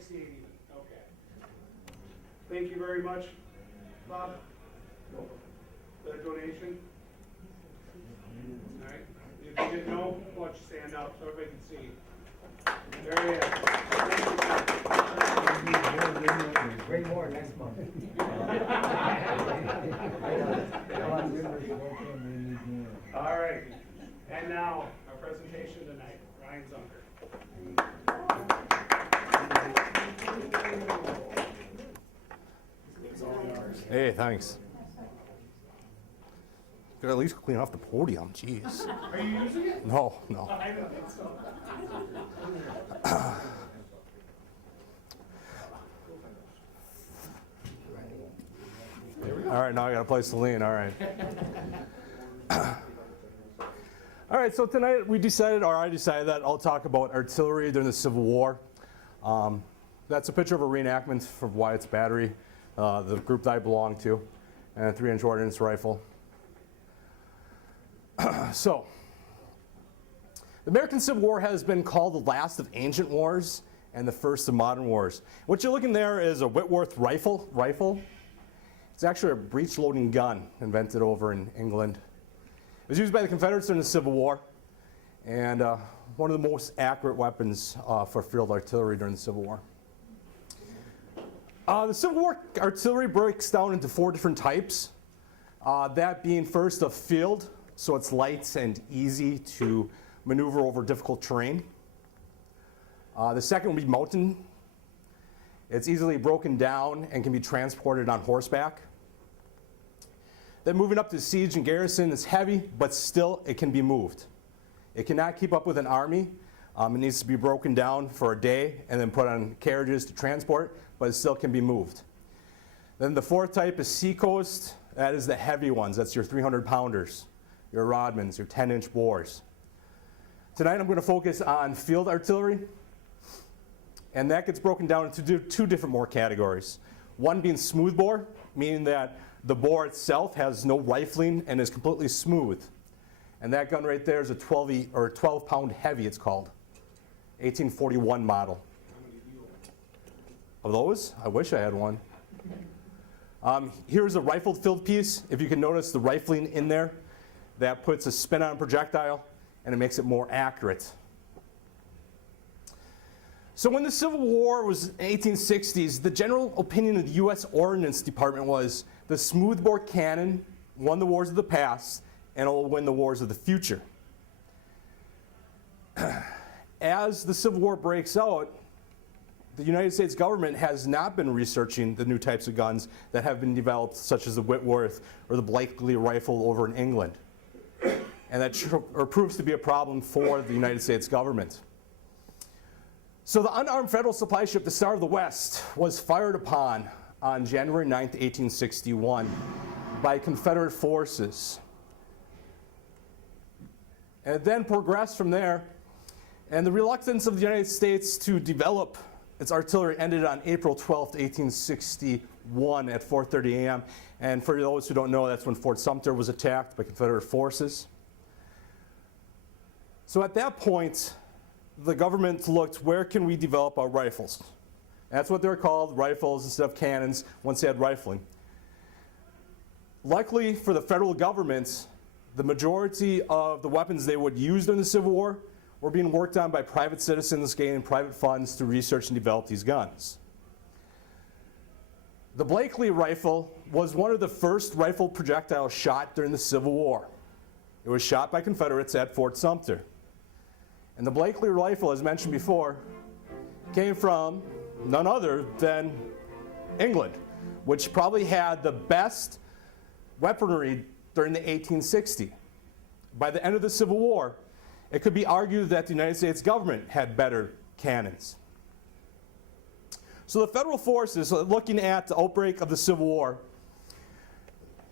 68 even. Okay. Thank you very much, Bob. The donation. All right. If you didn't know, why don't you stand up so everybody can see? There he is. Bring more next month. All right. And now, our presentation tonight, Ryan Zunker. Hey, thanks. Could at least clean off the podium, jeez. Are you using it? No, no. I don't think so. All right, now I got a place to lean, all right. All right, so tonight I decided that I'll talk about artillery during the Civil War. That's a picture of a reenactment from Wyatt's Battery, the group that I belong to, and a 3-inch Ordnance Rifle. So, the American Civil War has been called the last of ancient wars and the first of modern wars. What you're looking there is a Whitworth rifle. It's actually a breech-loading gun invented over in England. It was used by the Confederates during the Civil War, and one of the most accurate weapons for field artillery during the Civil War. The Civil War artillery breaks down into 4 different types. That being first a field, so it's light and easy to maneuver over difficult terrain. The second would be mountain. It's easily broken down and can be transported on horseback. Then moving up to siege and garrison, it's heavy, but still it can be moved. It cannot keep up with an army. It needs to be broken down for a day and then put on carriages to transport, but it still can be moved. Then the fourth type is seacoast. That is the heavy ones. That's your 300-pounders, your Rodmans, your 10-inch bores. Tonight I'm going to focus on field artillery, and that gets broken down into 2 different more categories. One being smooth bore, meaning that the bore itself has no rifling and is completely smooth. And that gun right there is a 12-pound heavy, it's called. 1841 model. Of those, I wish I had one. Here's a rifled field piece. If you can notice the rifling in there, that puts a spin on a projectile and it makes it more accurate. So when the Civil War was in the 1860s, the general opinion of the U.S. Ordnance Department was the smoothbore cannon won the wars of the past and it will win the wars of the future. As the Civil War breaks out, the United States government has not been researching the new types of guns that have been developed, such as the Whitworth or the Blakely rifle over in England. And that proves to be a problem for the United States government. So the unarmed federal supply ship, the Star of the West, was fired upon on January 9th, 1861 by Confederate forces. And it then progressed from there, and the reluctance of the United States to develop its artillery ended on April 12th, 1861 at 4:30 a.m. And for those who don't know, that's when Fort Sumter was attacked by Confederate forces. So at that point, the government looked, where can we develop our rifles? That's what they were called, rifles instead of cannons, once they had rifling. Luckily for the federal government, the majority of the weapons they would use during the Civil War were being worked on by private citizens gaining private funds to research and develop these guns. The Blakely rifle was one of the first rifle projectiles shot during the Civil War. It was shot by Confederates at Fort Sumter. And the Blakely rifle, as mentioned before, came from none other than England, which probably had the best weaponry during the 1860s. By the end of the Civil War, it could be argued that the United States government had better cannons. So the federal forces, looking at the outbreak of the Civil War,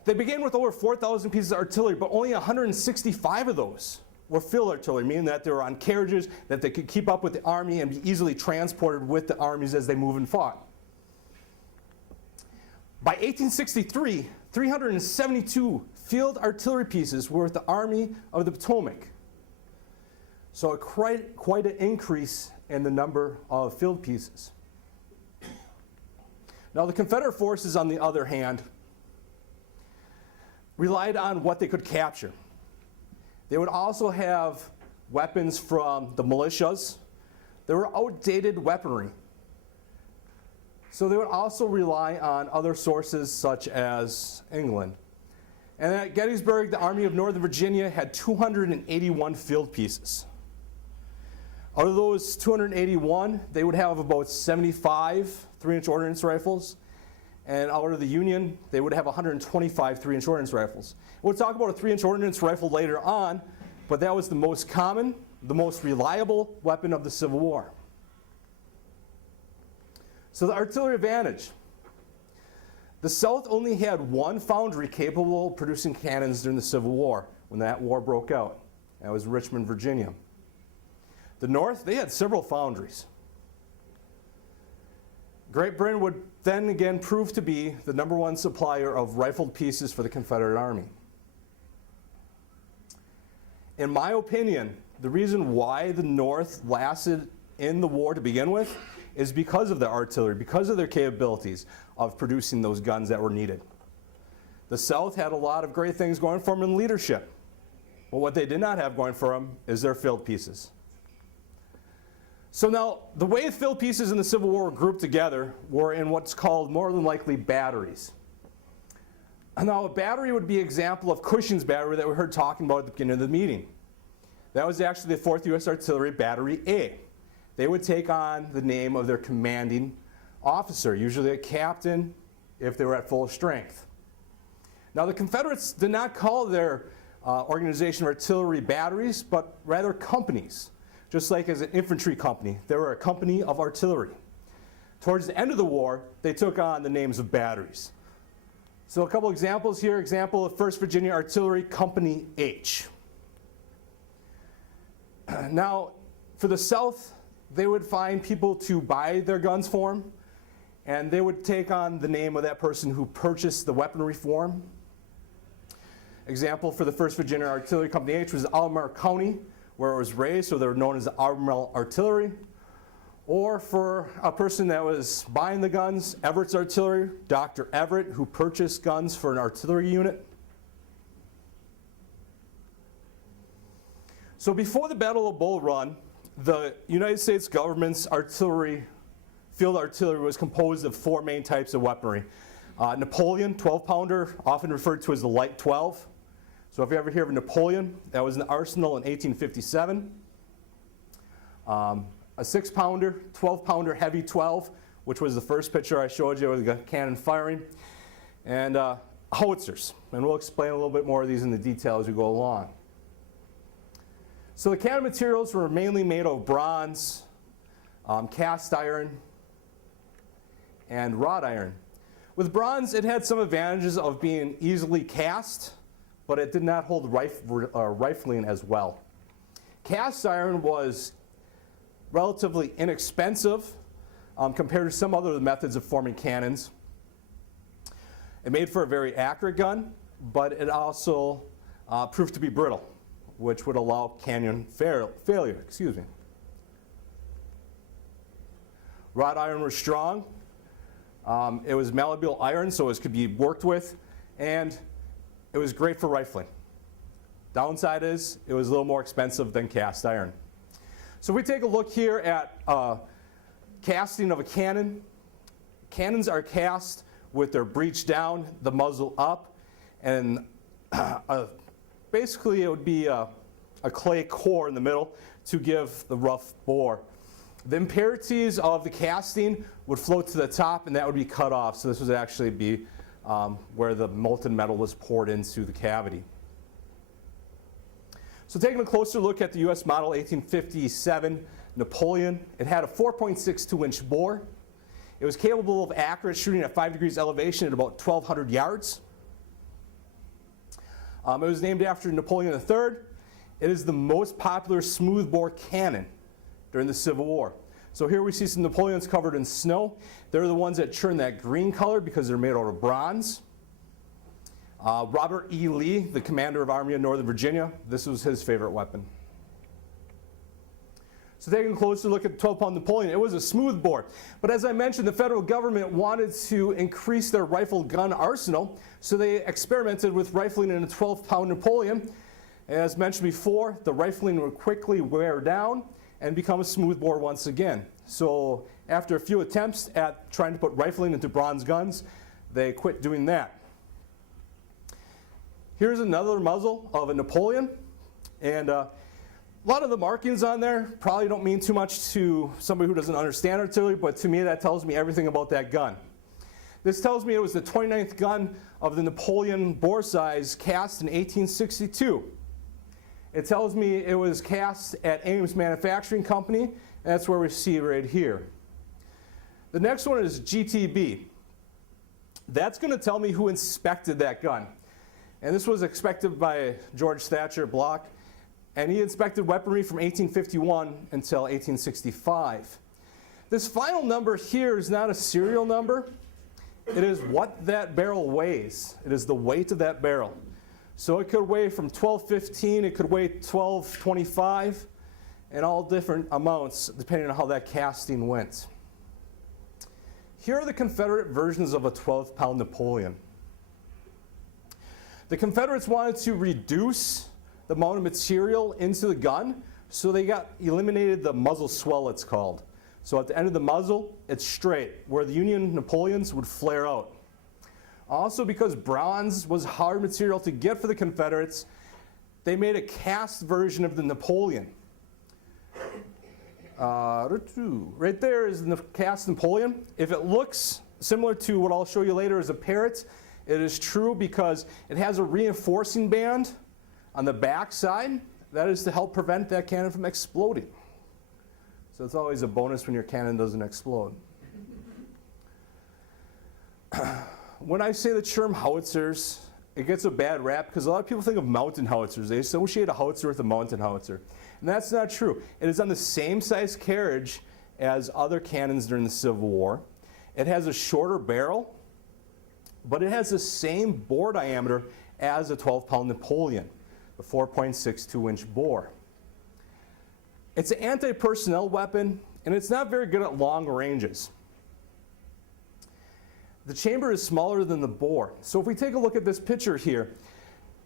they began with over 4,000 pieces of artillery, but only 165 of those were field artillery, meaning that they were on carriages, that they could keep up with the army and be easily transported with the armies as they moved and fought. By 1863, 372 field artillery pieces were with the Army of the Potomac. So quite an increase in the number of field pieces. Now, the Confederate forces, on the other hand, relied on what they could capture. They would also have weapons from the militias. They were outdated weaponry. So they would also rely on other sources such as England. And at Gettysburg, the Army of Northern Virginia had 281 field pieces. Out of those 281, they would have about 75 3-inch ordnance rifles. And out of the Union, they would have 125 3-inch ordnance rifles. We'll talk about a 3-inch ordnance rifle later on, but that was the most common, the most reliable weapon of the Civil War. So the artillery advantage. The South only had one foundry capable of producing cannons during the Civil War when that war broke out. That was Richmond, Virginia. The North, they had several foundries. Great Britain would then again prove to be the #1 supplier of rifled pieces for the Confederate Army. In my opinion, the reason why the North lasted in the war to begin with is because of their artillery, because of their capabilities of producing those guns that were needed. The South had a lot of great things going for them in leadership, but what they did not have going for them is their field pieces. So now, the way field pieces in the Civil War were grouped together were in what's called more than likely batteries. Now, a battery would be an example of Cushing's battery that we heard talking about at the beginning of the meeting. That was actually the 4th U.S. Artillery Battery A. They would take on the name of their commanding officer, usually a captain if they were at full strength. Now, the Confederates did not call their organization artillery batteries, but rather companies. Just like as an infantry company, they were a company of artillery. Towards the end of the war, they took on the names of batteries. So a couple examples here. Example of 1st Virginia Artillery Company H. Now, for the South, they would find people to buy their guns for them, and they would take on the name of that person who purchased the weaponry for them. Example for the 1st Virginia Artillery Company H was Albemarle County, where it was raised, so they were known as the Albemarle Artillery. Or for a person that was buying the guns, Everett's Artillery, Dr. Everett, who purchased guns for an artillery unit. So before the Battle of Bull Run, the United States government's artillery, field artillery, was composed of 4 main types of weaponry. Napoleon, 12-pounder, often referred to as the Light 12. So if you ever hear of Napoleon, that was an arsenal in 1857. A 6-pounder, 12-pounder heavy 12, which was the first picture I showed you with the cannon firing, and howitzers. And we'll explain a little bit more of these in the detail as we go along. So the cannon materials were mainly made of bronze, cast iron, and wrought iron. With bronze, it had some advantages of being easily cast, but it did not hold rifling as well. Cast iron was relatively inexpensive compared to some other methods of forming cannons. It made for a very accurate gun, but it also proved to be brittle, which would allow cannon failure. Wrought iron was strong. It was malleable iron, so it could be worked with, and it was great for rifling. Downside is it was a little more expensive than cast iron. So if we take a look here at casting of a cannon, cannons are cast with their breech down, the muzzle up, and basically it would be a clay core in the middle to give the rough bore. The impurities of the casting would float to the top, and that would be cut off. So this would actually be where the molten metal was poured into the cavity. So taking a closer look at the U.S. model 1857 Napoleon, it had a 4.62-inch bore. It was capable of accurate shooting at 5 degrees elevation at about 1,200 yards. It was named after Napoleon III. It is the most popular smoothbore cannon during the Civil War. So here we see some Napoleons covered in snow. They're the ones that turn that green color because they're made out of bronze. Robert E. Lee, the commander of Army of Northern Virginia, this was his favorite weapon. So taking a closer look at the 12-pound Napoleon, it was a smooth bore. But as I mentioned, the federal government wanted to increase their rifle gun arsenal, so they experimented with rifling in a 12-pound Napoleon. As mentioned before, the rifling would quickly wear down and become a smooth bore once again. So after a few attempts at trying to put rifling into bronze guns, they quit doing that. Here's another muzzle of a Napoleon, and a lot of the markings on there probably don't mean too much to somebody who doesn't understand artillery, but to me that tells me everything about that gun. This tells me it was the 29th gun of the Napoleon bore size cast in 1862. It tells me it was cast at Ames Manufacturing Company, and that's where we see it right here. The next one is GTB. That's going to tell me who inspected that gun. And this was inspected by George Thatcher Block, and he inspected weaponry from 1851 until 1865. This final number here is not a serial number. It is what that barrel weighs. It is the weight of that barrel. So it could weigh from 1215, it could weigh 1225, and all different amounts depending on how that casting went. Here are the Confederate versions of a 12-pound Napoleon. The Confederates wanted to reduce the amount of material into the gun, so they eliminated the muzzle swell, it's called. So at the end of the muzzle, it's straight, where the Union Napoleons would flare out. Also, because bronze was hard material to get for the Confederates, they made a cast version of the Napoleon. Right there is the cast Napoleon. If it looks similar to what I'll show you later as a Parrot, it is true because it has a reinforcing band on the back side. That is to help prevent that cannon from exploding. So it's always a bonus when your cannon doesn't explode. When I say the term howitzers, it gets a bad rap because a lot of people think of mountain howitzers. They associate a howitzer with a mountain howitzer. And that's not true. It is on the same size carriage as other cannons during the Civil War. It has a shorter barrel, but it has the same bore diameter as a 12-pound Napoleon, the 4.62-inch bore. It's an anti-personnel weapon, and it's not very good at long ranges. The chamber is smaller than the bore. So if we take a look at this picture here,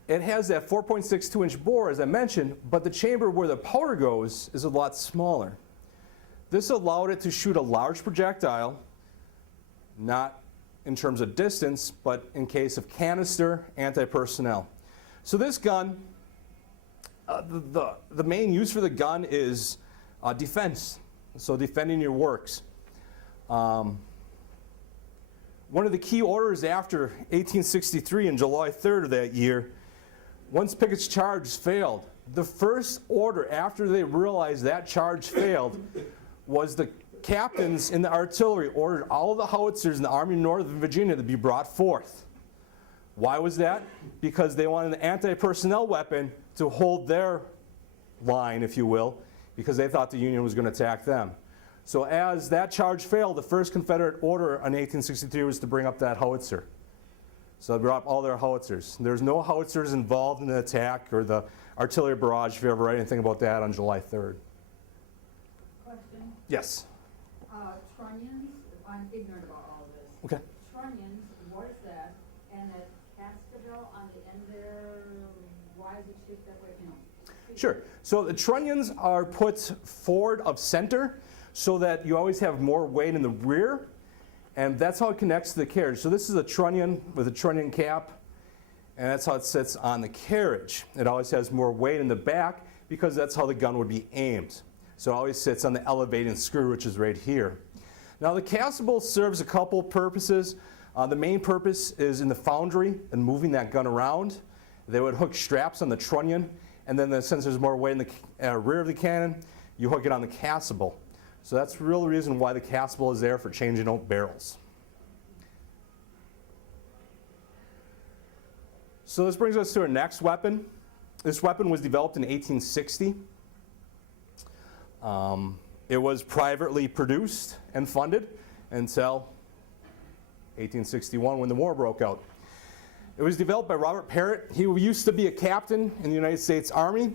it has that 4.62-inch bore, as I mentioned, but the chamber where the powder goes is a lot smaller. This allowed it to shoot a large projectile, not in terms of distance, but in case of canister, anti-personnel. So this gun, the main use for the gun is defense, so defending your works. One of the key orders after 1863 and July 3rd of that year, once Pickett's charge failed, the first order after they realized that charge failed was the captains in the artillery ordered all of the howitzers in the Army of Northern Virginia to be brought forth. Why was that? Because they wanted an anti-personnel weapon to hold their line, if you will, because they thought the Union was going to attack them. So as that charge failed, the first Confederate order in 1863 was to bring up that howitzer. So they brought up all their howitzers. There's no howitzers involved in the attack or the artillery barrage, if you ever read anything about that on July 3rd. Question. Yes. Trunnions, I'm ignorant about all of this. Okay. Trunnions, what is that? And that cascabel on the end there, why is it shaped that way? You know. Sure. So the trunnions are put forward of center so that you always have more weight in the rear, and that's how it connects to the carriage. So this is a trunnion with a trunnion cap, and that's how it sits on the carriage. It always has more weight in the back because that's how the gun would be aimed. So it always sits on the elevating screw, which is right here. Now the castable serves a couple purposes. The main purpose is in the foundry and moving that gun around. They would hook straps on the trunnion, and then since there's more weight in the rear of the cannon, you hook it on the castable. So that's the real reason why the castable is there, for changing out barrels. So this brings us to our next weapon. This weapon was developed in 1860. It was privately produced and funded until 1861 when the war broke out. It was developed by Robert Parrot. He used to be a captain in the United States Army.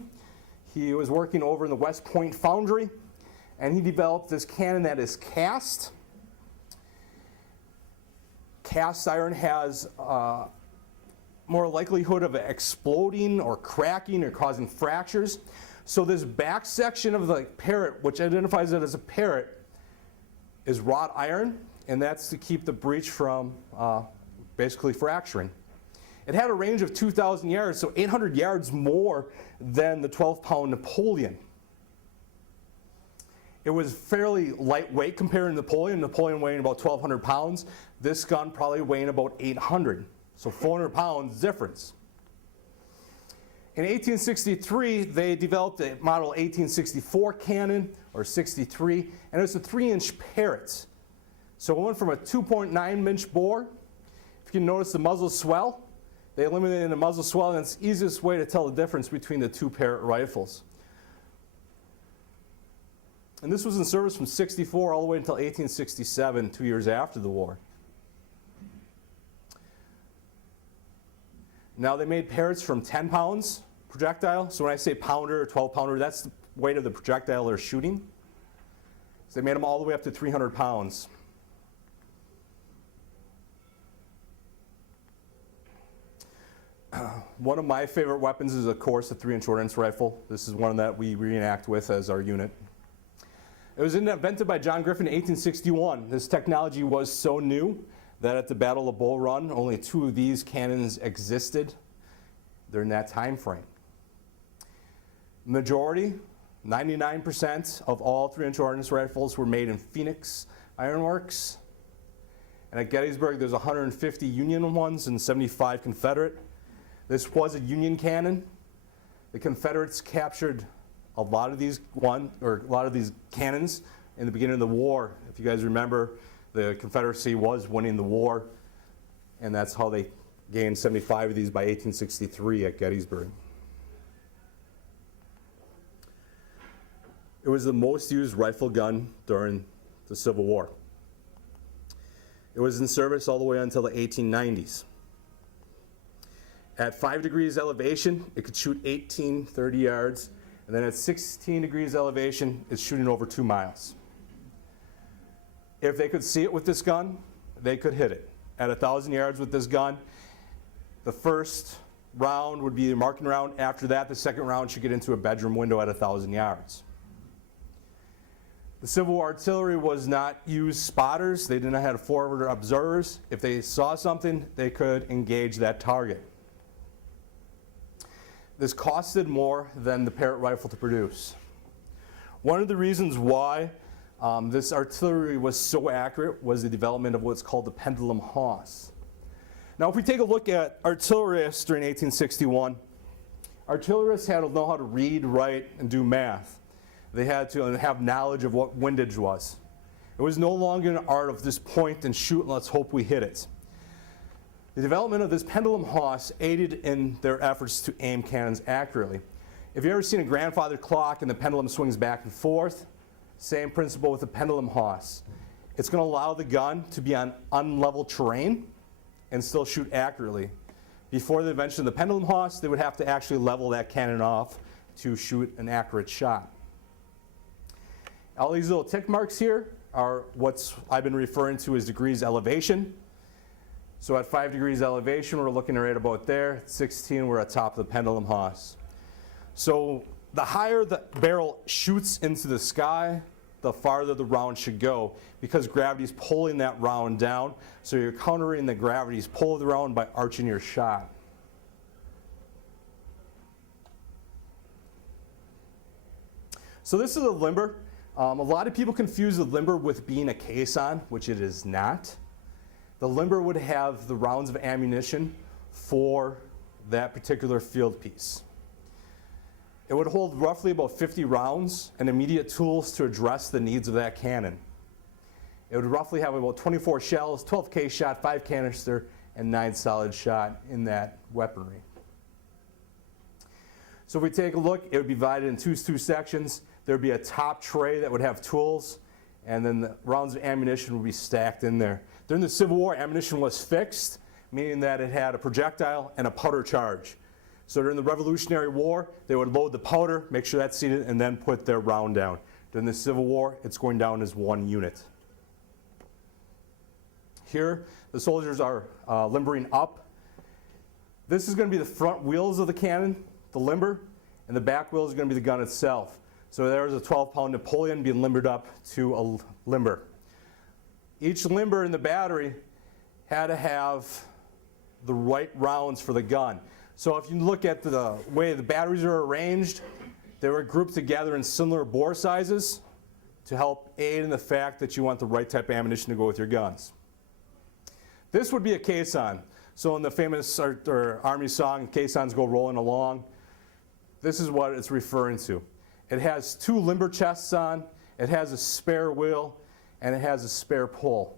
He was working over in the West Point Foundry, and he developed this cannon that is cast. Cast iron has more likelihood of exploding or cracking or causing fractures. So this back section of the Parrot, which identifies it as a Parrot, is wrought iron, and that's to keep the breech from basically fracturing. It had a range of 2,000 yards, so 800 yards more than the 12-pound Napoleon. It was fairly lightweight compared to Napoleon. Napoleon weighing about 1,200 pounds. This gun probably weighing about 800. So 400 pounds difference. In 1863, they developed a model 1864 cannon, or 63, and it was a 3-inch Parrot. So it went from a 2.9-inch bore. If you can notice the muzzle swell, they eliminated the muzzle swell, and it's the easiest way to tell the difference between the two Parrot rifles. And this was in service from 64 all the way until 1867, 2 years after the war. Now they made Parrots from 10 pounds projectile. So when I say pounder or 12 pounder, that's the weight of the projectile they're shooting. So they made them all the way up to 300 pounds. One of my favorite weapons is, of course, the 3-inch Ordnance Rifle. This is one that we reenact with as our unit. It was invented by John Griffin in 1861. This technology was so new that at the Battle of Bull Run, only 2 of these cannons existed during that time frame. Majority, 99% of all 3-inch Ordnance Rifles were made in Phoenix Ironworks. And at Gettysburg, there's 150 Union ones and 75 Confederate. This was a Union cannon. The Confederates captured a lot of these cannons in the beginning of the war. If you guys remember, the Confederacy was winning the war, and that's how they gained 75 of these by 1863 at Gettysburg. It was the most used rifle gun during the Civil War. It was in service all the way until the 1890s. At 5 degrees elevation, it could shoot 30 yards, and then at 16 degrees elevation, it's shooting over 2 miles. If they could see it with this gun, they could hit it. At 1,000 yards with this gun, the first round would be the marking round. After that, the second round should get into a bedroom window at 1,000 yards. The Civil War artillery was not used spotters. They did not have forward observers. If they saw something, they could engage that target. This costed more than the Parrot rifle to produce. One of the reasons why this artillery was so accurate was the development of what's called the pendulum Hawse. Now, if we take a look at artillerists during 1861, artillerists had to know how to read, write, and do math. They had to have knowledge of what windage was. It was no longer an art of just point and shoot and let's hope we hit it. The development of this pendulum Hawse aided in their efforts to aim cannons accurately. If you've ever seen a grandfather clock and the pendulum swings back and forth, same principle with the pendulum Hawse. It's going to allow the gun to be on unlevel terrain and still shoot accurately. Before the invention of the pendulum Hawse, they would have to actually level that cannon off to shoot an accurate shot. All these little tick marks here are what I've been referring to as degrees elevation. So at 5 degrees elevation, we're looking right about there. At 16, we're at top of the pendulum Hawse. So the higher the barrel shoots into the sky, the farther the round should go because gravity's pulling that round down. So you're countering the gravity's pull of the round by arching your shot. So this is a limber. A lot of people confuse the limber with being a caisson, which it is not. The limber would have the rounds of ammunition for that particular field piece. It would hold roughly about 50 rounds and immediate tools to address the needs of that cannon. It would roughly have about 24 shells, 12 Kshot, 5 canister, and 9 solid shot in that weaponry. So if we take a look, it would be divided in two sections. There would be a top tray that would have tools, and then the rounds of ammunition would be stacked in there. During the Civil War, ammunition was fixed, meaning that it had a projectile and a powder charge. So during the Revolutionary War, they would load the powder, make sure that's seated, and then put their round down. During the Civil War, it's going down as one unit. Here, the soldiers are limbering up. This is going to be the front wheels of the cannon, the limber, and the back wheel is going to be the gun itself. So there's a 12-pound Napoleon being limbered up to a limber. Each limber in the battery had to have the right rounds for the gun. So if you look at the way the batteries are arranged, they were grouped together in similar bore sizes to help aid in the fact that you want the right type of ammunition to go with your guns. This would be a caisson. So in the famous Army song, caissons go rolling along, this is what it's referring to. It has two limber chests on, it has a spare wheel, and it has a spare pull.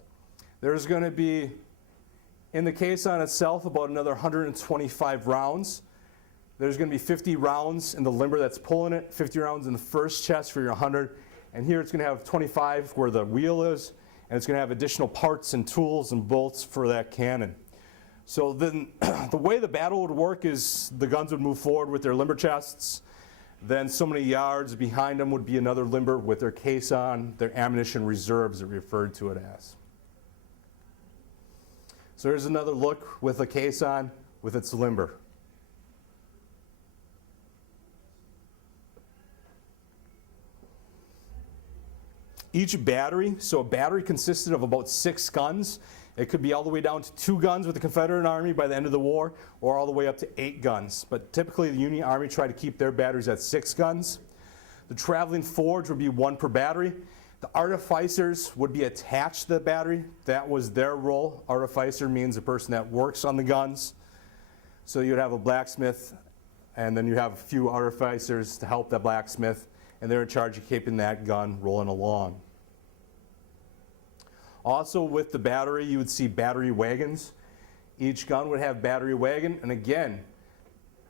There's going to be, in the caisson itself, about another 125 rounds. There's going to be 50 rounds in the limber that's pulling it, 50 rounds in the first chest for your 100, and here it's going to have 25 where the wheel is, and it's going to have additional parts and tools and bolts for that cannon. So then the way the battle would work is the guns would move forward with their limber chests, then so many yards behind them would be another limber with their caisson, their ammunition reserves, it referred to it as. So here's another look with a caisson with its limber. Each battery, so a battery consisted of about 6 guns. It could be all the way down to 2 guns with the Confederate Army by the end of the war, or all the way up to 8 guns. But typically the Union Army tried to keep their batteries at 6 guns. The traveling forge would be 1 per battery. The artificers would be attached to the battery. That was their role. Artificer means a person that works on the guns. So you'd have a blacksmith, and then you have a few artificers to help the blacksmith, and they're in charge of keeping that gun rolling along. Also with the battery, you would see battery wagons. Each gun would have battery wagon, and again,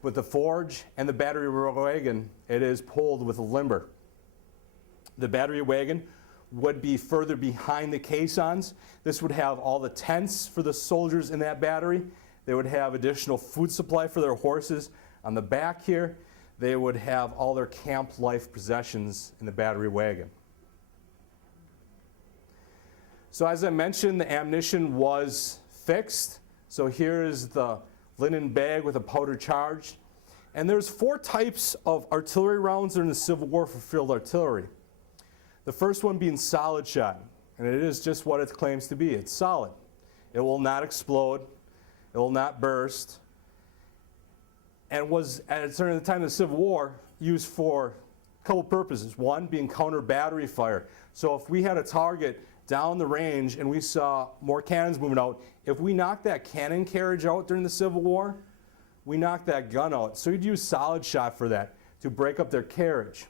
with the forge and the battery wagon, it is pulled with a limber. The battery wagon would be further behind the caissons. This would have all the tents for the soldiers in that battery. They would have additional food supply for their horses. On the back here, they would have all their camp life possessions in the battery wagon. So as I mentioned, the ammunition was fixed. So here is the linen bag with a powder charge. And there's 4 types of artillery rounds during the Civil War for field artillery. The first one being solid shot, and it is just what it claims to be. It's solid. It will not explode. It will not burst. And was, during the time of the Civil War, used for a couple purposes. One being counter battery fire. So if we had a target down the range and we saw more cannons moving out, if we knocked that cannon carriage out during the Civil War, we knocked that gun out. So you'd use solid shot for that, to break up their carriage.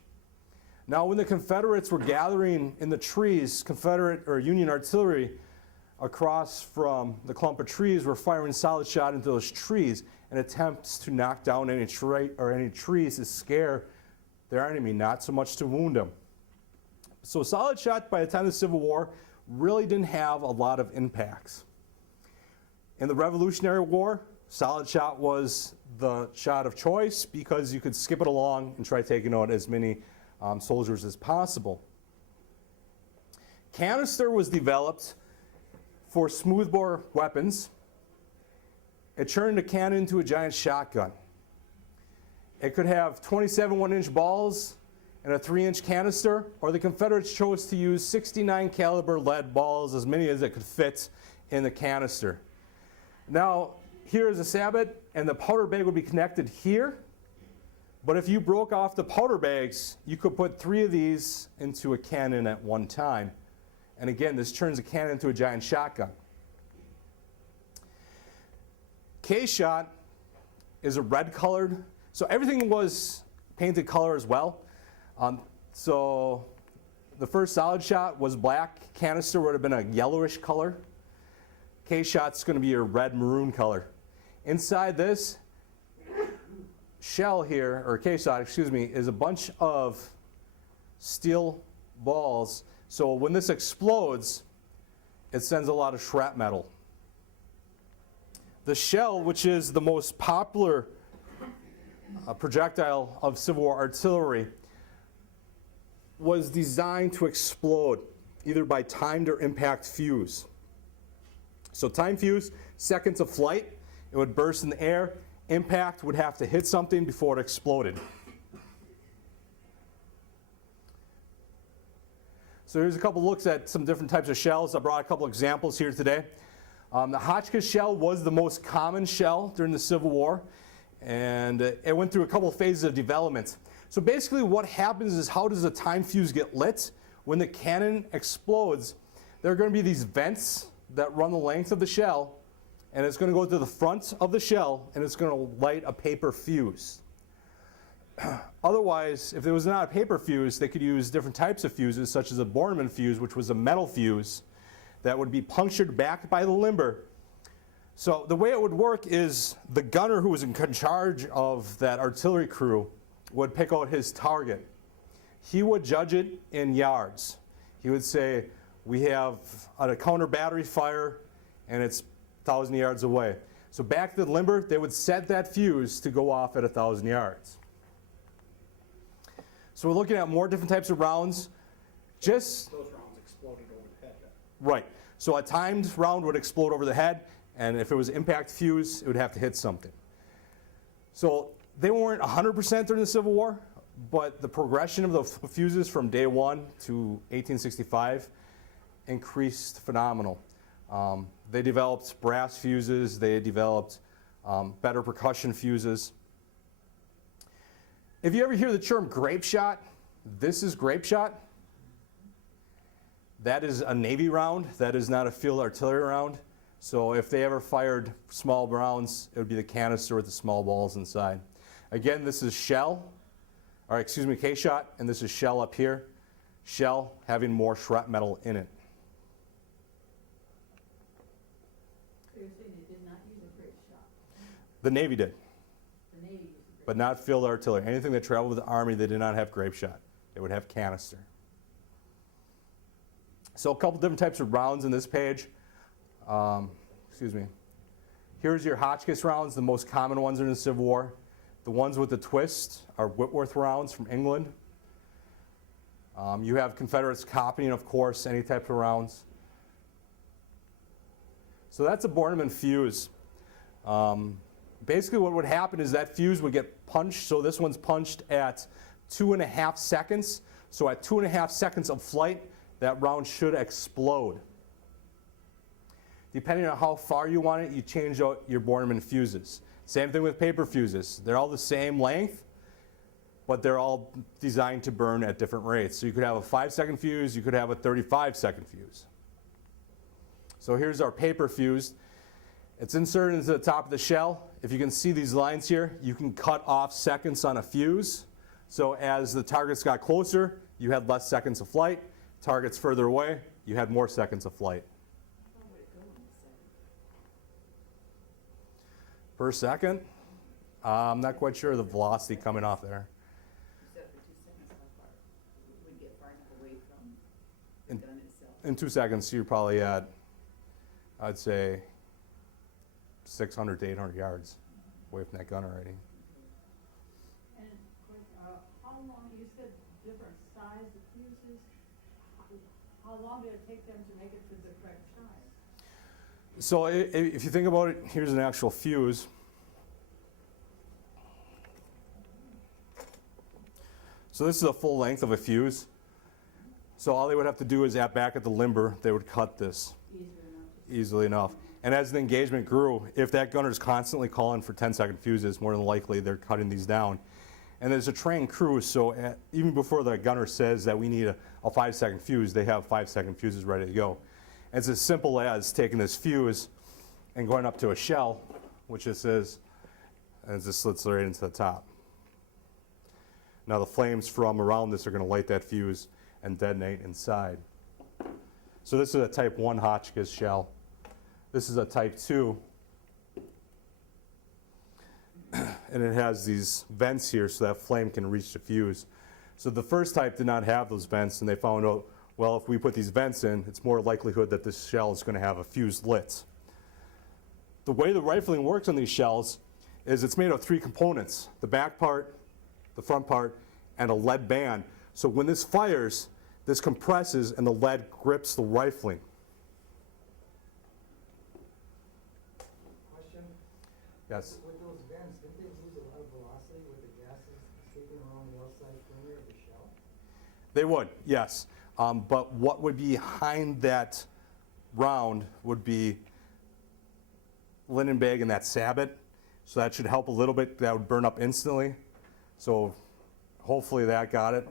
Now when the Confederates were gathering in the trees, Confederate or Union artillery across from the clump of trees were firing solid shot into those trees in attempts to knock down any trees to scare their enemy, not so much to wound them. So solid shot by the time of the Civil War really didn't have a lot of impacts. In the Revolutionary War, solid shot was the shot of choice because you could skip it along and try taking out as many soldiers as possible. Canister was developed for smoothbore weapons. It turned a cannon into a giant shotgun. It could have 27 1-inch balls and a 3-inch canister, or the Confederates chose to use 69 caliber lead balls, as many as it could fit in the canister. Now, here is a sabot, and the powder bag would be connected here. But if you broke off the powder bags, you could put 3 of these into a cannon at one time. And again, this turns a cannon into a giant shotgun. Kshot is a red colored, so everything was painted color as well. So the first solid shot was black. Canister would have been a yellowish color. Kshot's going to be a red maroon color. Inside this shell here, or Kshot, excuse me, is a bunch of steel balls. So when this explodes, it sends a lot of shrapnel. The shell, which is the most popular projectile of Civil War artillery, was designed to explode either by timed or impact fuse. So timed fuse, seconds of flight, it would burst in the air. Impact would have to hit something before it exploded. So here's a couple looks at some different types of shells. I brought a couple examples here today. The Hotchkiss shell was the most common shell during the Civil War, and it went through a couple of phases of development. So basically what happens is, how does a time fuse get lit? When the cannon explodes, there are going to be these vents that run the length of the shell, and it's going to go to the front of the shell, and it's going to light a paper fuse. Otherwise, if there was not a paper fuse, they could use different types of fuses, such as a Bornemann fuse, which was a metal fuse that would be punctured back by the limber. So the way it would work is the gunner who was in charge of that artillery crew would pick out his target. He would judge it in yards. He would say, we have a counter battery fire and it's 1,000 yards away. So back to the limber, they would set that fuse to go off at 1,000 yards. So we're looking at more different types of rounds. Just Those rounds exploded over the head. right. So a timed round would explode over the head, and if it was impact fuse, it would have to hit something. So they weren't 100% during the Civil War, but the progression of the fuses from day one to 1865 increased phenomenal. They developed brass fuses, they developed better percussion fuses. If you ever hear the term grape shot, this is grape shot. That is a Navy round, that is not a field artillery round. So if they ever fired small rounds, it would be the canister with the small balls inside. Again, this is shell, or excuse me, Kshot, and this is shell up here. Shell having more shrapnel in it. So you're saying they did not use a grape shot? The Navy did, The Navy used a grape but not field artillery. Anything that traveled with the Army, they did not have grape shot. They would have canister. So a couple different types of rounds in this page. Excuse me. Here's your Hotchkiss rounds, the most common ones in the Civil War. The ones with the twist are Whitworth rounds from England. You have Confederates copying, of course, any type of rounds. So that's a Bornemann fuse. Basically what would happen is that fuse would get punched. So this one's punched at 2.5 seconds. So at 2.5 seconds of flight, that round should explode. Depending on how far you want it, you change out your Bornemann fuses. Same thing with paper fuses. They're all the same length, but they're all designed to burn at different rates. So you could have a 5-second fuse, you could have a 35-second fuse. So here's our paper fuse. It's inserted into the top of the shell. If you can see these lines here, you can cut off seconds on a fuse. So as the targets got closer, you had less seconds of flight. Targets further away, you had more seconds of flight. How would it go in a second? Per second? I'm not quite sure the velocity coming off there. You said for 2 seconds, how far would get far enough away from the gun itself? In 2 seconds, you're probably at, I'd say, 600 to 800 yards away from that gun already. And how long, you said different size of fuses, how long did it take them to make it to the correct size? So if you think about it, here's an actual fuse. So this is a full length of a fuse. So all they would have to do is back at the limber, they would cut this easily enough. And as the engagement grew, if that gunner's constantly calling for 10-second fuses, more than likely they're cutting these down. And there's a trained crew, so even before the gunner says that we need a 5-second fuse, they have 5-second fuses ready to go. And it's as simple as taking this fuse and going up to a shell, which this is, and it just slits right into the top. Now the flames from around this are going to light that fuse and detonate inside. So this is a type 1 Hotchkiss shell. This is a type 2. And it has these vents here so that flame can reach the fuse. So the first type did not have those vents, and they found out, well, if we put these vents in, it's more likelihood that this shell is going to have a fuse lit. The way the rifling works on these shells is it's made of 3 components: the back part, the front part, and a lead band, So when this fires, this compresses and the lead grips the rifling. Question, Yes. with those vents, didn't they lose a lot of velocity with the gases escaping around the outside perimeter of the shell? They would, yes. But what would be behind that round would be linen bag and that sabot. So that should help a little bit. That would burn up instantly. So hopefully that got it.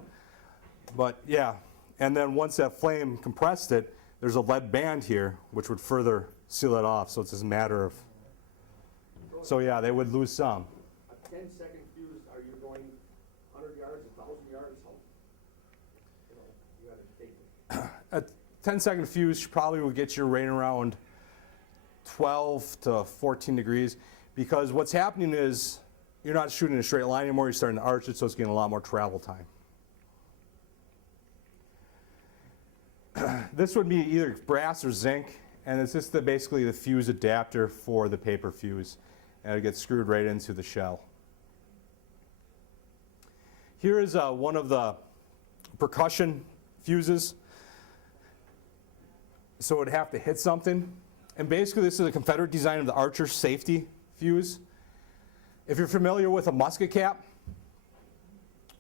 But yeah, and then once that flame compressed it, there's a lead band here, which would further seal it off. So it's just a matter of, so yeah, they would lose some. A 10-second fuse, are you going 100 yards, 1,000 yards? How, you gotta take it. A 10-second fuse probably would get you right around 12 to 14 degrees, because what's happening is you're not shooting in a straight line anymore, you're starting to arch it, so it's getting a lot more travel time. This would be either brass or zinc, and it's just basically the fuse adapter for the paper fuse, and it gets screwed right into the shell. Here is one of the percussion fuses. So it would have to hit something. And basically this is a Confederate design of the Archer safety fuse. If you're familiar with a musket cap,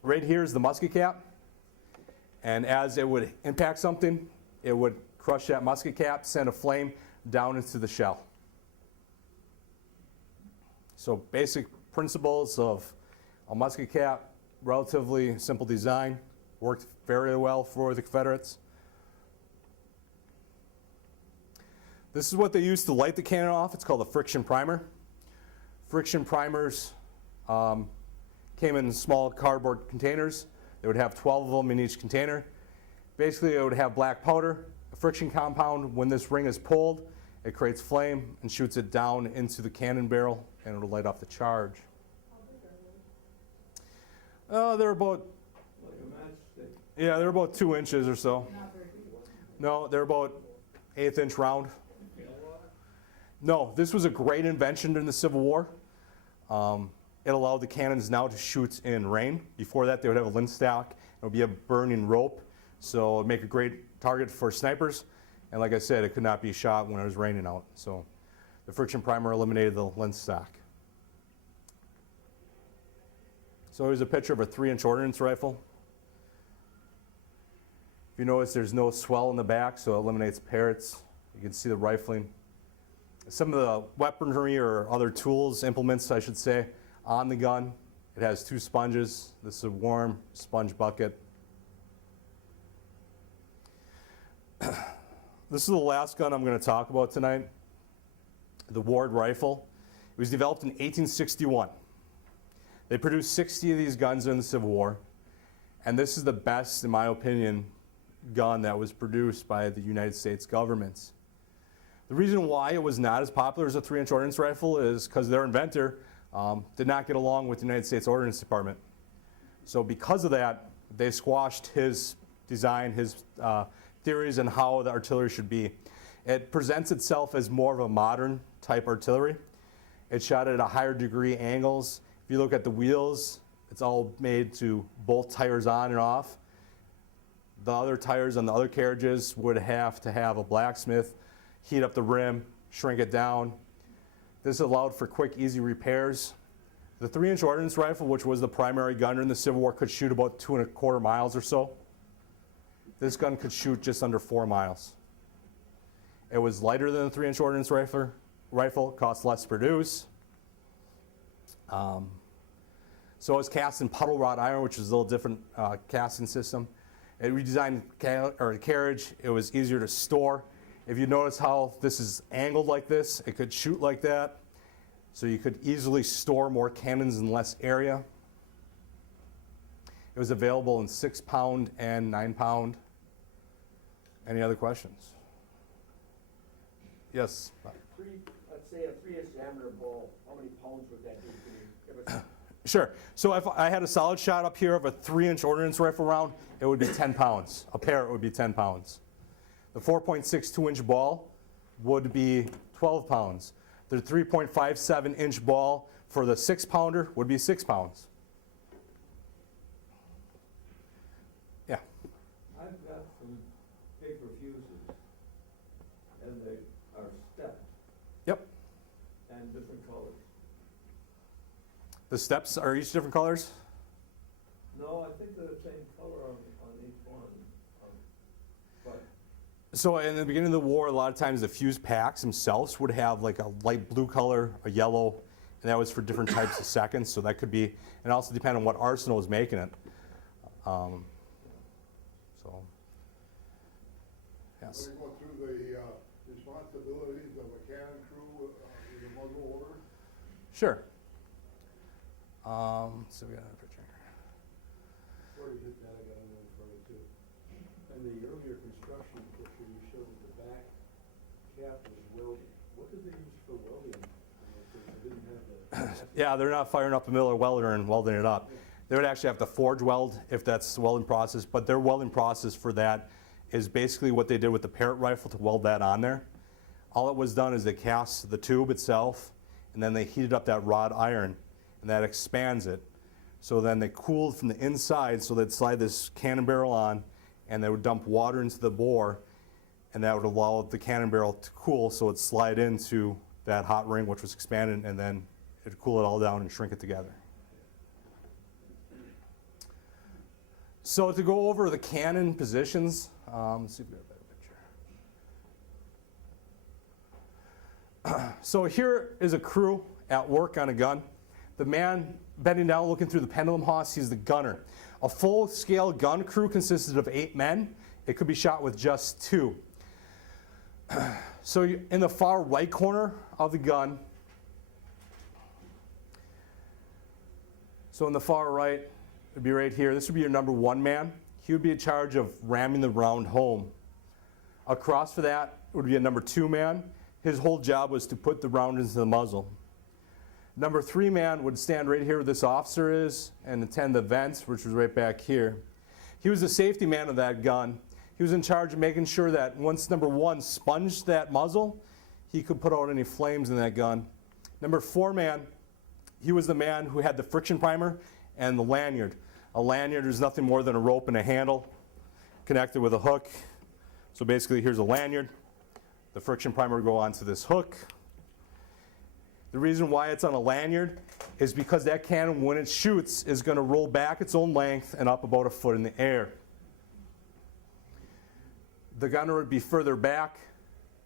right here is the musket cap. And as it would impact something, it would crush that musket cap, send a flame down into the shell. So basic principles of a musket cap, relatively simple design, worked very well for the Confederates. This is what they used to light the cannon off. It's called a friction primer. Friction primers came in small cardboard containers. They would have 12 of them in each container. Basically, it would have black powder, a friction compound. When this ring is pulled, it creates flame and shoots it down into the cannon barrel, and it will light off the charge. They're about, yeah, they're about 2 inches or so. No, they're about 1/8 inch round. No, this was a great invention during the Civil War. It allowed the cannons now to shoot in rain. Before that, they would have a lint stack. It would be a burning rope, so it would make a great target for snipers. And like I said, it could not be shot when it was raining out. So the friction primer eliminated the lint stack. So here's a picture of a 3-inch ordnance rifle. If you notice, there's no swell in the back, so it eliminates Parrots. You can see the rifling. Some of the weaponry or other tools, implements I should say, on the gun. It has 2 sponges. This is a warm sponge bucket. This is the last gun I'm going to talk about tonight, the Whitworth Rifle. It was developed in 1861. They produced 60 of these guns in the Civil War, and this is the best, in my opinion, gun that was produced by the United States government. The reason why it was not as popular as a 3-inch ordnance rifle is because their inventor did not get along with the United States Ordnance Department. So because of that, they squashed his design, his theories on how the artillery should be. It presents itself as more of a modern type artillery. It's shot at a higher degree angles. If you look at the wheels, it's all made to bolt tires on and off. The other tires on the other carriages would have to have a blacksmith heat up the rim, shrink it down. This allowed for quick, easy repairs. The 3-inch ordnance rifle, which was the primary gun in the Civil War, could shoot about 2¼ miles or so. This gun could shoot just under 4 miles. It was lighter than the 3-inch ordnance rifle, cost less to produce. So it was cast in puddle wrought iron, which is a little different casting system. It redesigned the carriage. It was easier to store. If you notice how this is angled like this, it could shoot like that. So you could easily store more cannons in less area. It was available in 6-pound and 9-pound. Any other questions? Yes? Let's say a 3-inch diameter ball, how many pounds would that be? Can you give us? Sure. So if I had a solid shot up here of a 3-inch ordnance rifle round, it would be 10 pounds. A Parrot would be 10 pounds. The 4.62-inch ball would be 12 pounds. The 3.57-inch ball for the 6-pounder would be 6 pounds. I've got some paper fuses, and they are stepped Yep. and different colors. The steps are each different colors? No, I think they're the same color on each one. But So in the beginning of the war, a lot of times the fuse packs themselves would have like a light blue color, a yellow, and that was for different types of seconds. So that could be, and also depend on what arsenal is making it. So, yes. We're going through the responsibilities of a cannon crew with a muzzle order. Sure. So we got a picture here. Before you hit that, I got another for you too. In the earlier construction picture, you showed that the back cap was welding. What did they use for welding? They didn't have the. Yeah, they're not firing up a Miller welder and welding it up. They would actually have to forge weld if that's the welding process, but their welding process for that is basically what they did with the Parrot rifle to weld that on there. All that was done is they cast the tube itself, and then they heated up that rod iron, and that expands it. So then they cooled from the inside, so they'd slide this cannon barrel on, and they would dump water into the bore, and that would allow the cannon barrel to cool, so it'd slide into that hot ring, which was expanded, and then it'd cool it all down and shrink it together. So to go over the cannon positions, let's see if we have a better picture. So here is a crew at work on a gun. The man bending down looking through the pendulum hawse, he's the gunner. A full-scale gun crew consisted of 8 men. It could be shot with just 2. So in the far right corner of the gun, so in the far right, it'd be right here. This would be your number 1 man. He would be in charge of ramming the round home. Across for that would be a number 2 man. His whole job was to put the round into the muzzle. Number 3 man would stand right here where this officer is and attend the vents, which was right back here. He was the safety man of that gun. He was in charge of making sure that once number 1 sponged that muzzle, he could put out any flames in that gun. Number 4 man, he was the man who had the friction primer and the lanyard. A lanyard is nothing more than a rope and a handle connected with a hook. So basically here's a lanyard. The friction primer would go onto this hook. The reason why it's on a lanyard is because that cannon, when it shoots, is going to roll back its own length and up about a foot in the air. The gunner would be further back.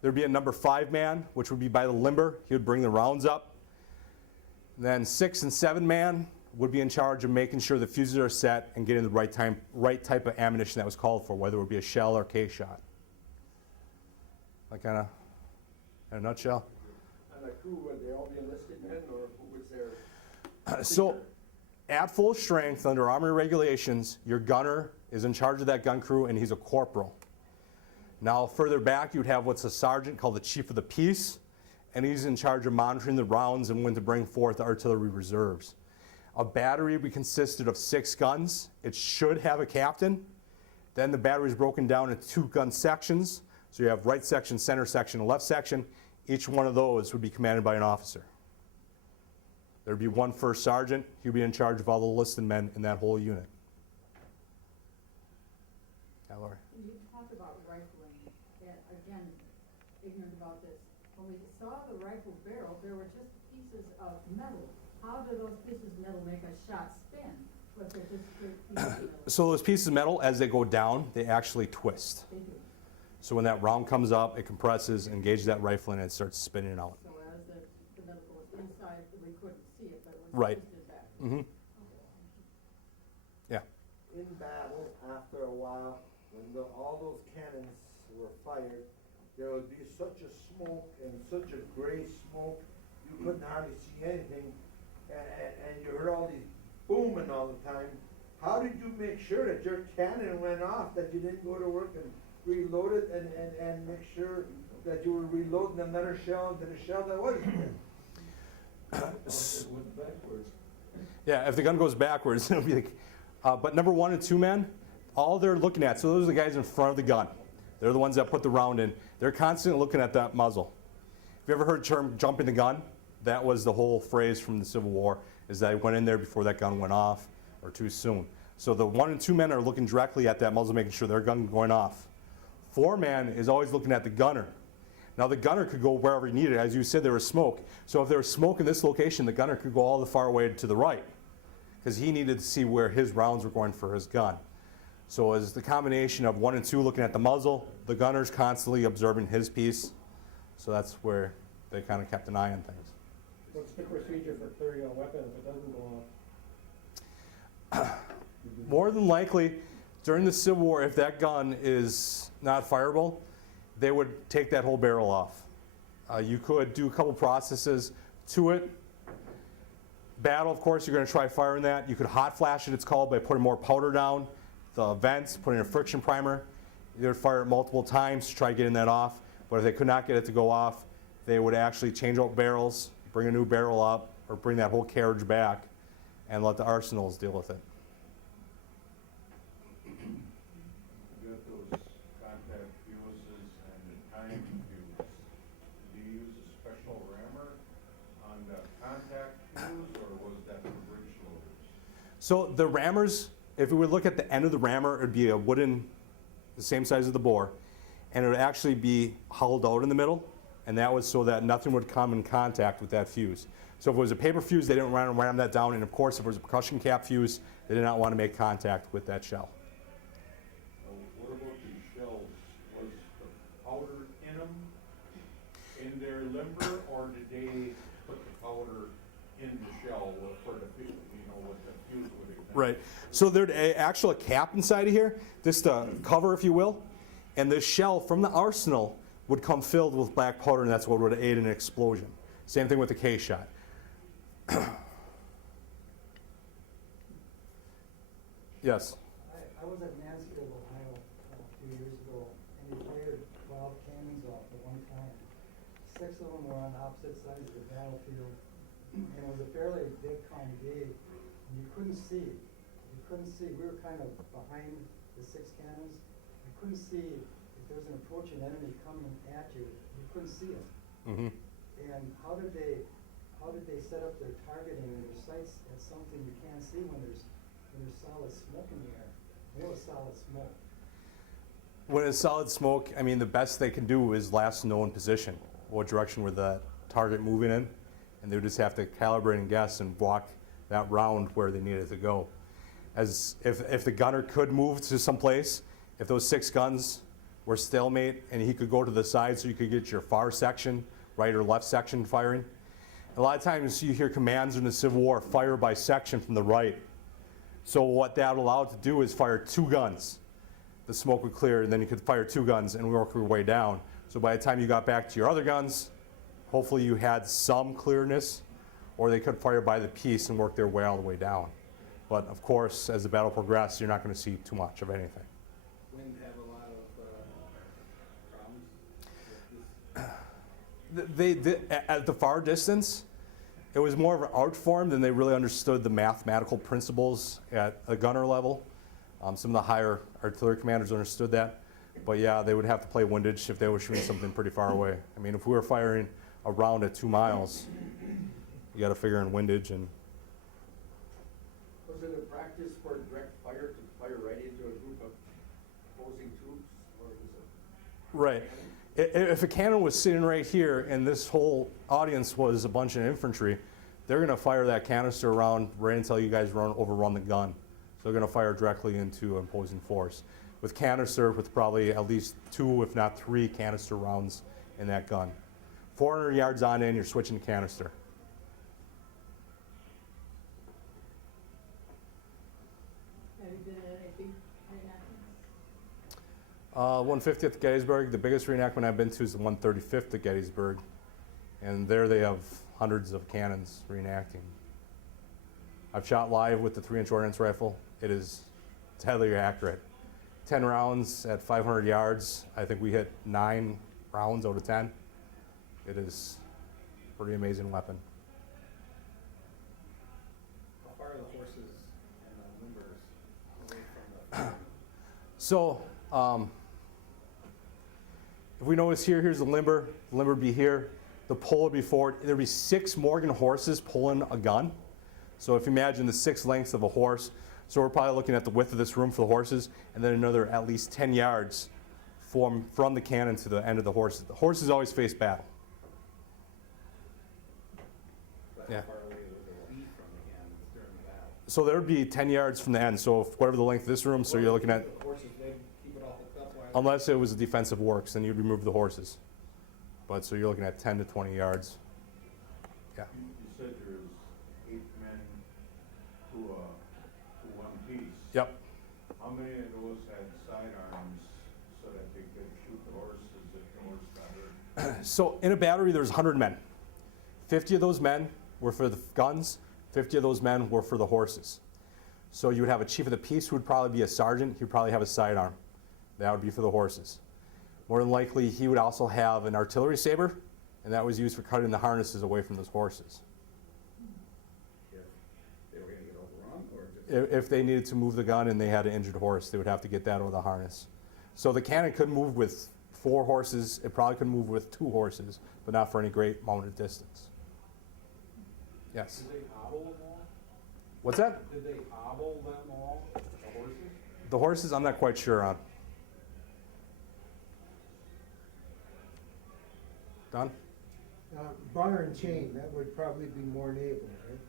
There'd be a number 5 man, which would be by the limber. He would bring the rounds up. Then 6 and 7 man would be in charge of making sure the fuses are set and getting the right type of ammunition that was called for, whether it would be a shell or Kshot. Like kind of in a nutshell. And the crew, would they all be enlisted men, or who was their? So at full strength under Armory regulations, your gunner is in charge of that gun crew, and he's a corporal. Now further back, you'd have what's a sergeant called the chief of the piece, and he's in charge of monitoring the rounds and when to bring forth artillery reserves. A battery would be consisted of 6 guns. It should have a captain. Then the battery is broken down into 2 gun sections. So you have right section, center section, and left section. Each one of those would be commanded by an officer. There'd be 1 first sergeant. He'd be in charge of all the enlisted men in that whole unit. Yeah, Lori. You talked about rifling, and again, ignorant about this. When we saw the rifle barrel, there were just pieces of metal. How do those pieces of metal make a shot spin? Was there just straight pieces of metal? So those pieces of metal, as they go down, they actually twist. They do. So when that round comes up, it compresses, engages that rifle, and it starts spinning out. So as the metal goes inside, we couldn't see it, but it was Right. twisted back. Mm-hmm. Yeah. In battle, after a while, when all those cannons were fired, there would be such a smoke and such a gray smoke, you couldn't hardly see anything, and you heard all these booming all the time. How did you make sure that your cannon went off, that you didn't go to work and reload it and make sure that you were reloading another shell into the shell that wasn't there? it went backwards. Yeah, if the gun goes backwards, it'll be like, but number 1 and 2 men, all they're looking at, so those are the guys in front of the gun. They're the ones that put the round in. They're constantly looking at that muzzle. Have you ever heard the term jumping the gun? That was the whole phrase from the Civil War, is that I went in there before that gun went off or too soon. So the 1 and 2 men are looking directly at that muzzle, making sure their gun is going off. 4-man is always looking at the gunner. Now the gunner could go wherever he needed. As you said, there was smoke. So if there was smoke in this location, the gunner could go all the far away to the right, because he needed to see where his rounds were going for his gun. So as the combination of 1 and 2 looking at the muzzle, the gunner's constantly observing his piece. So that's where they kind of kept an eye on things. What's the procedure for clearing a weapon if it doesn't go off? More than likely, during the Civil War, if that gun is not fireable, they would take that whole barrel off. You could do a couple processes to it. Battle, of course, you're going to try firing that. You could hot flash it, it's called, by putting more powder down the vents, putting a friction primer. They would fire it multiple times to try getting that off. But if they could not get it to go off, they would actually change out barrels, bring a new barrel up, or bring that whole carriage back and let the arsenals deal with it. You got those contact fuses and the time fuse. Do you use a special rammer on the contact fuse, or was that for breech loaders? So the rammers, if we would look at the end of the rammer, it would be a wooden, the same size as the bore, and it would actually be hollowed out in the middle, and that was so that nothing would come in contact with that fuse. So if it was a paper fuse, they didn't want to ram that down, and of course, if it was a percussion cap fuse, they did not want to make contact with that shell. What about these shells? Was the powder in them, in their limber, or did they put the powder in the shell for the, you know, with the fuse would ignite? Right. So there's actually a cap inside of here, just a cover, if you will, and this shell from the arsenal would come filled with black powder, and that's what would aid in an explosion. Same thing with the Kshot. Yes. I was at Mansfield, Ohio, a few years ago, and they fired 12 cannons off at one time. 6 of them were on opposite sides of the battlefield, and it was a fairly big congregation, and you couldn't see. You couldn't see. We were kind of behind the 6 cannons. You couldn't see if there was an approaching enemy coming at you. You couldn't see it. Mm-hmm. And how did they set up their targeting and their sights at something you can't see when there's solid smoke in the air? It was solid smoke. When it's solid smoke, I mean, the best they can do is last known position, what direction were the target moving in, and they would just have to calibrate and guess and walk that round where they needed to go. As if the gunner could move to some place, if those 6 guns were stalemate and he could go to the side so you could get your far section, right or left section firing. A lot of times you hear commands in the Civil War, fire by section from the right. So what that allowed to do is fire 2 guns. The smoke would clear, and then you could fire 2 guns and work your way down. So by the time you got back to your other guns, hopefully you had some clearness, or they could fire by the piece and work their way all the way down. But of course, as the battle progressed, you're not going to see too much of anything. Wind have a lot of problems with this? At the far distance, it was more of an art form than they really understood the mathematical principles at a gunner level. Some of the higher artillery commanders understood that. But yeah, they would have to play windage if they were shooting something pretty far away. I mean, if we were firing a round at 2 miles, you got to figure in windage. And Was it a practice for direct fire to fire right into a group of opposing troops, or was it? right. If a cannon was sitting right here and this whole audience was a bunch of infantry, they're going to fire that canister around right until you guys overrun the gun. So they're going to fire directly into an opposing force. With canister, with probably at least 2, if not 3 canister rounds in that gun. 400 yards on in, you're switching to canister. Have you been at any big reenactments? 150th at Gettysburg. The biggest reenactment I've been to is the 135th at Gettysburg. And there they have hundreds of cannons reenacting. I've shot live with the 3-inch Ordnance Rifle. It is deadly accurate. 10 rounds at 500 yards. I think we hit 9 rounds out of 10. It is a pretty amazing weapon. How far are the horses and the limbers away from the... So, if we notice here, here's the limber. The limber would be here. The pole would be forward. There'd be 6 Morgan horses pulling a gun. So if you imagine the 6 lengths of a horse. So we're probably looking at the width of this room for the horses, and then another at least 10 yards from the cannon to the end of the horses. The horses always face battle. Yeah. So there would be 10 yards from the end, so whatever the length of this room, so you're looking at, unless it was a defensive works, then you'd remove the horses. But so you're looking at 10 to 20 yards. Yeah. You said there's 8 men to one piece. Yep. How many of those had sidearms so that they could shoot the horses if the horse got hurt? So in a battery, there's 100 men. 50 of those men were for the guns, 50 of those men were for the horses. So you would have a chief of the piece who would probably be a sergeant. He would probably have a sidearm. That would be for the horses. More than likely, he would also have an artillery saber, and that was used for cutting the harnesses away from those horses. If they were gonna get overrun, or just? If they needed to move the gun and they had an injured horse, they would have to get that over the harness. So the cannon could move with 4 horses. It probably could move with 2 horses, but not for any great amount of distance. Yes. Did they hobble them all? What's that? Did they hobble them all, the horses? The horses, I'm not quite sure on. Don? Bar and chain, that would probably be more naval, right?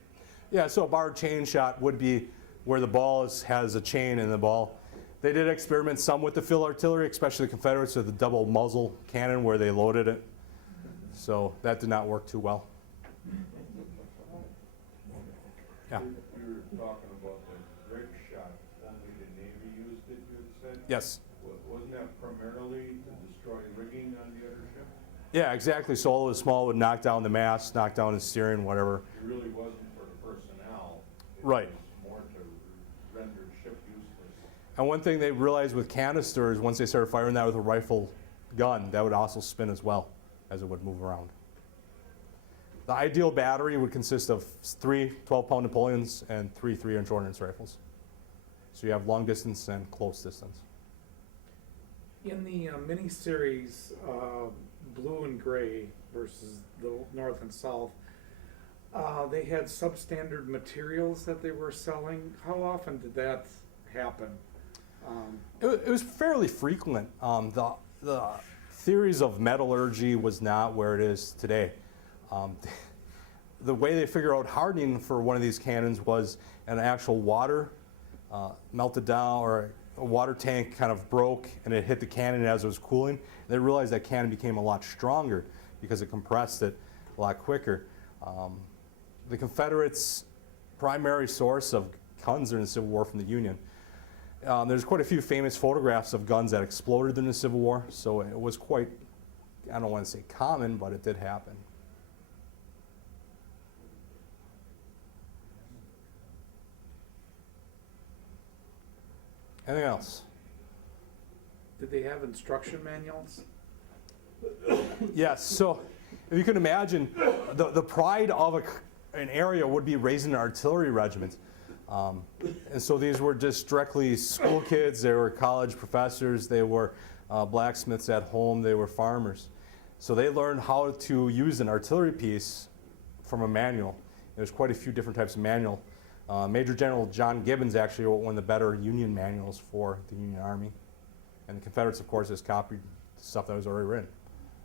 Yeah, so a barred chain shot would be where the ball has a chain in the ball. They did experiment some with the field artillery, especially the Confederates with the double muzzle cannon where they loaded it. So that did not work too well. Yeah. You were talking about the rig shot, only the Navy used it, you had said? Yes. Wasn't that primarily to destroy rigging on the other ship? Yeah, exactly. So all the small would knock down the mast, knock down the steering, whatever. It really wasn't for the personnel. It Right. was more to render the ship useless. And one thing they realized with canisters, once they started firing that with a rifle gun, that would also spin as well as it would move around. The ideal battery would consist of 3 12-pound Napoleons and 3 3-inch Ordnance Rifles. So you have long distance and close distance. In the mini-series, blue and gray versus the north and south, they had substandard materials that they were selling. How often did that happen? It was fairly frequent. The theories of metallurgy was not where it is today. The way they figure out hardening for one of these cannons was an actual water melted down, or a water tank kind of broke and it hit the cannon as it was cooling. They realized that cannon became a lot stronger because it compressed it a lot quicker. The Confederates' primary source of guns during the Civil War from the Union. There's quite a few famous photographs of guns that exploded in the Civil War, so it was quite, I don't want to say common, but it did happen. Anything else? Did they have instruction manuals? Yes, so if you can imagine, the pride of an area would be raising an artillery regiment. And so these were just directly school kids, they were college professors, they were blacksmiths at home, they were farmers. So they learned how to use an artillery piece from a manual. There's quite a few different types of manual. Major General John Gibbons actually wrote one of the better Union manuals for the Union Army. And the Confederates, of course, has copied stuff that was already written.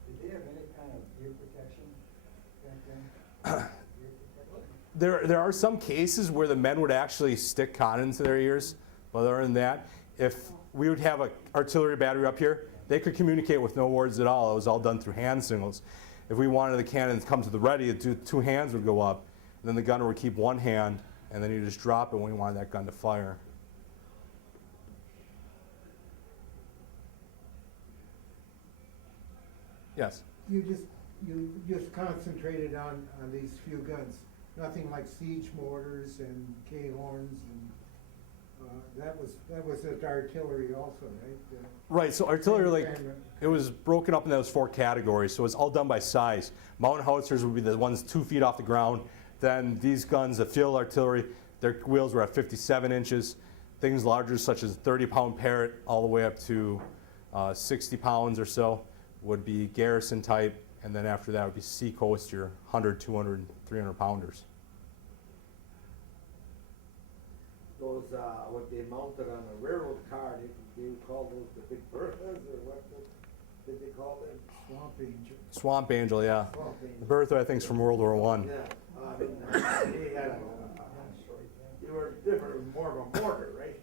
Did they have any kind of ear protection back then? There are some cases where the men would actually stick cotton into their ears, but other than that, if we would have an artillery battery up here, they could communicate with no words at all. It was all done through hand signals. If we wanted the cannon to come to the ready, 2 hands would go up, and then the gunner would keep one hand, and then you just drop it when you wanted that gun to fire. Yes? You just concentrated on these few guns, nothing like siege mortars and K-horns, and that was at artillery also, right? Right, so artillery, it was broken up in those 4 categories, so it's all done by size. Mountain howitzers would be the ones 2 feet off the ground. Then these guns, the field artillery, their wheels were at 57 inches. Things larger, such as 30-pound Parrot, all the way up to 60 pounds or so, would be garrison type, and then after that would be Seacoast, your 100, 200, 300 pounders. those, what they mounted on a railroad car, they call those the big Berthas, or what did they call them? Swamp Angel. Swamp Angel, yeah. Swamp Angel. The Bertha, I think, is from World War I. Yeah, they had they were different, more of a mortar, right?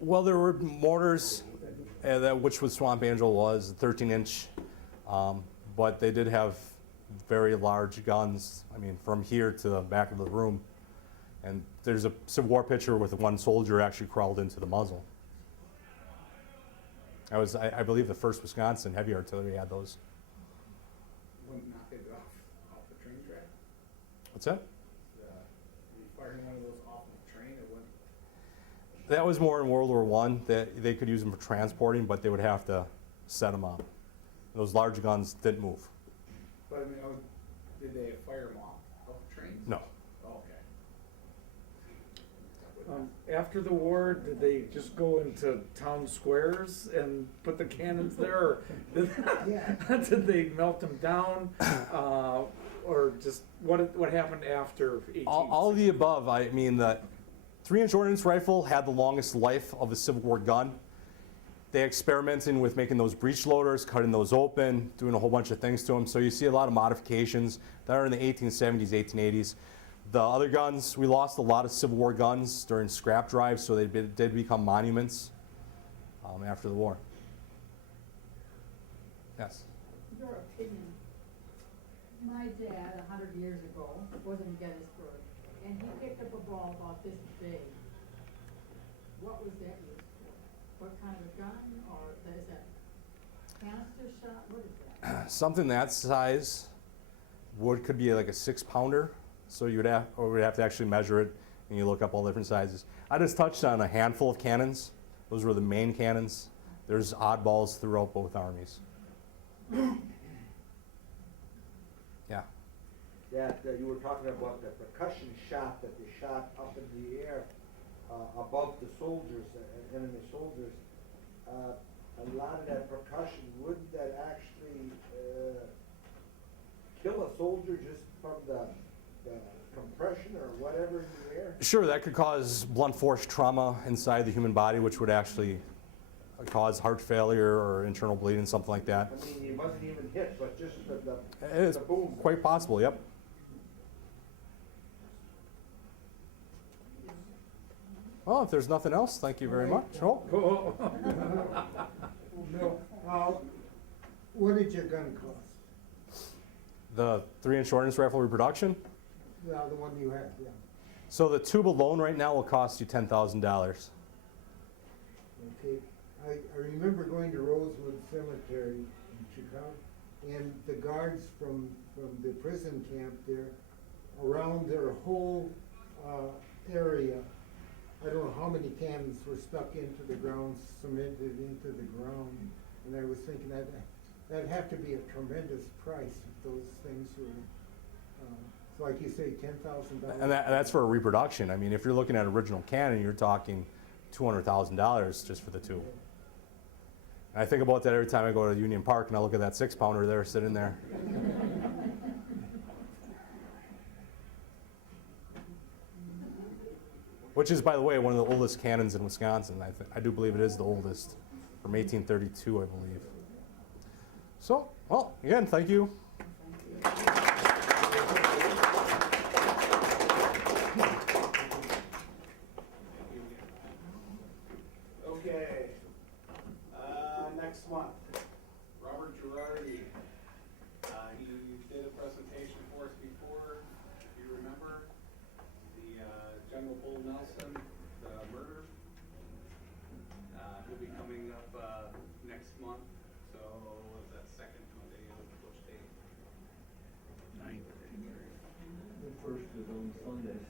Well, there were mortars, which was Swamp Angel was, 13-inch, but they did have very large guns. I mean, from here to the back of the room. And there's a Civil War picture with one soldier actually crawled into the muzzle. I believe, the 1st Wisconsin Heavy Artillery had those. Wouldn't knock it off the train track. What's that? You firing one of those off the train, it wouldn't. That was more in World War I. That they could use them for transporting, but they would have to set them up. Those large guns didn't move. But I mean, did they fire them off the trains? No. Oh, okay. After the war, did they just go into town squares and put the cannons there, or did they melt them down, or just what happened after 1860? All of the above. I mean, the 3-inch Ordnance Rifle had the longest life of a Civil War gun. They experimented with making those breech loaders, cutting those open, doing a whole bunch of things to them. So you see a lot of modifications that are in the 1870s, 1880s. The other guns, we lost a lot of Civil War guns during scrap drives, so they did become monuments after the war. Yes? Your opinion, my dad, 100 years ago, was in Gettysburg, and he picked up a ball about this big. What was that used for? What kind of a gun, or is that canister shot? What is that? Something that size could be like a 6-pounder. So we'd have to actually measure it, and you look up all different sizes. I just touched on a handful of cannons. Those were the main cannons. There's oddballs throughout both armies. Yeah. That you were talking about the percussion shot that they shot up in the air above the soldiers, enemy soldiers. A lot of that percussion, wouldn't that actually kill a soldier just from the compression or whatever in the air? Sure, that could cause blunt force trauma inside the human body, which would actually cause heart failure or internal bleeding, something like that. I mean, he wasn't even hit, but just It's the boom. quite possible, yep. Well, if there's nothing else, thank you very much. Oh. No, what did your gun cost? The 3-inch Ordnance Rifle reproduction. The one you had, yeah. So the tube alone right now will cost you $10,000. Okay, I remember going to Rosewood Cemetery in Chicago, and the guards from the prison camp there, around their whole area, I don't know how many cannons were stuck into the ground, cemented into the ground, and I was thinking that'd have to be a tremendous price if those things were, like you say, $10,000. And that's for a reproduction. I mean, if you're looking at original cannon, you're talking $200,000 just for the tube. And I think about that every time I go to Union Park and I look at that 6-pounder there sitting there. Which is, by the way, one of the oldest cannons in Wisconsin. I do believe it is the oldest, from 1832, I believe. So, well, again, thank you. Okay, next month, Robert Girardi. He did a presentation for us before, if you remember, the General Bull Nelson, the murder. He'll be coming up next month, so what's that, second Monday of which date? 9th. The first is on Sunday.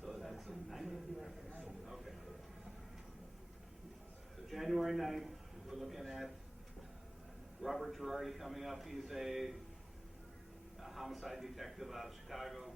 So that's the 9th? Okay. So January 9th, we're looking at Robert Girardi coming up. He's a homicide detective out of Chicago.